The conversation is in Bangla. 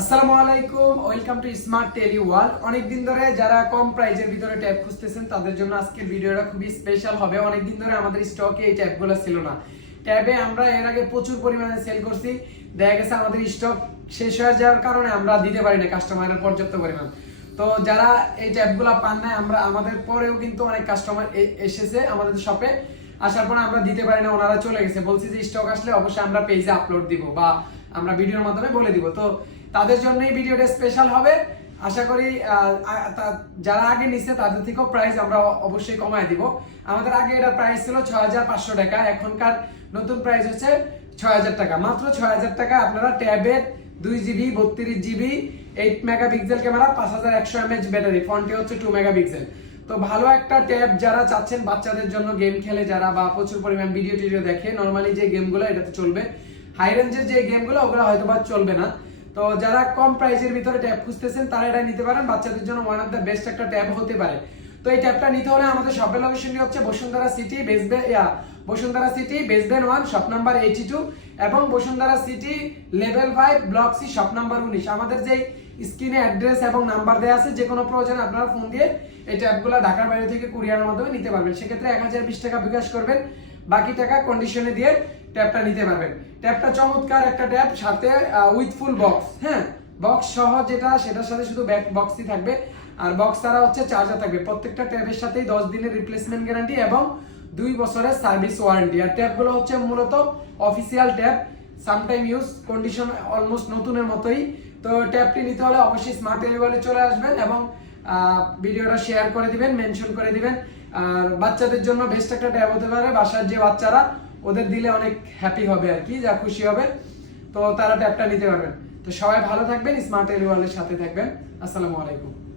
আসসালামু আলাইকুম, welcome to smart tele world. অনেকদিন ধরে যারা কম প্রাইজের ভিতরে ট্যাব খুঁজতেছেন, তাদের জন্য আজকের ভিডিওটা খুবই স্পেশাল হবে। অনেকদিন ধরে আমাদের স্টকে এই ট্যাবগুলো ছিল না। ট্যাবে আমরা এর আগে প্রচুর পরিমাণে সেল করছি। দেখা গেছে আমাদের স্টক শেষ হয়ে যাওয়ার কারণে আমরা দিতে পারি না কাস্টমারের পর্যাপ্ত পরিমাণ। তো যারা এই ট্যাবগুলো পান আমরা আমাদের পরেও কিন্তু অনেক কাস্টমার এসেছে আমাদের শপে আসার পর আমরা দিতে পারি না, ওনারা চলে গেছে। বলছি যে স্টক আসলে অবশ্যই আমরা পেজে আপলোড দিব বা আমরা ভিডিওর মাধ্যমে বলে দিব। তো তাদের জন্য এই ভিডিওটা স্পেশাল হবে। আশা করি যারা আগে নিচ্ছে তাদের থেকেও প্রাইস আমরা অবশ্যই কমায় দিব। আমাদের আগে এটা প্রাইস ছিল ছয় হাজার পাঁচশো টাকা, এখনকার নতুন প্রাইস হচ্ছে ছয় হাজার টাকা। মাত্র ছয় হাজার টাকা আপনারা ট্যাবের দুই জিবি বত্রিশ জিবি এইট মেগাপিক্সেল ক্যামেরা পাঁচ হাজার একশো এমএচ ব্যাটারি ফোনটি হচ্ছে টু মেগাপিক্সেল তো ভালো একটা ট্যাব যারা চাচ্ছেন বাচ্চাদের জন্য গেম খেলে, যারা বা প্রচুর পরিমাণ ভিডিও টিডিও দেখে নর্মালি যে গেমগুলো এটাতে চলবে হাই রেঞ্জের যে গেমগুলো ওগুলো হয়তো বা চলবে না। তো যারা কম প্রাইসের ভিতরে ট্যাব খুঁজতেছেন, তারা এটা নিতে পারেন। বাচ্চাদের জন্য ওয়ান অফ দ্য বেস্ট একটা ট্যাব হতে পারে। তো এই ট্যাবটা নিতে হলে আমাদের শপের লোকেশনটি হচ্ছে Bashundhara city বেসবে Bashundhara city basement one shop number eighty two এবং Bashundhara city level five block C shop number উনিশ। আমাদের যে স্ক্রিনে অ্যাড্রেস এবং নাম্বার দেওয়া আছে, যে কোনো প্রয়োজনে আপনারা ফোন দিয়ে এই ট্যাবগুলো ঢাকার বাইরে থেকে কুরিয়ারের মাধ্যমে নিতে পারবেন। সেক্ষেত্রে এক হাজার বিশ টাকা বিকাশ করবেন। বাকি টাকা কন্ডিশনে দিয়ে ট্যাবটা নিতে পারবেন। ট্যাবটা চমৎকার একটা ট্যাব সাথে উইথ ফুল বক্স হ্যাঁ? বক্স সহ যেটা, সেটার সাথে শুধু ব্যাক বক্সই থাকবে। আর বক্স ছাড়া হচ্ছে চার্জার থাকবে। প্রত্যেকটা ট্যাবের সাথেই দশ দিনের রিপ্লেসমেন্ট গ্যারান্টি এবং দুই বছরের সার্ভিস ওয়ারেন্টি আর ট্যাবগুলো হচ্ছে মূলত official tab sometime use condition almost নতুনের মতোই। তো ট্যাবটি নিতে হলে অবশ্যই স্মার্ট ডেলিভারি চলে আসবেন এবং ভিডিওটা শেয়ার করে দিবেন মেনশন করে দিবেন। আর বাচ্চাদের জন্য বেস্ট একটা ট্যাব হতে পারে, বাসার যে বাচ্চারা, ওদের দিলে অনেক হ্যাপি হবে আর কি, যা খুশি হবে। তো তারা ট্যাবটা নিতে পারবেন। তো সবাই ভালো থাকবেন স্মার্ট এলিওয়ালের সাথে থাকবেন। আসসালামু আলাইকুম।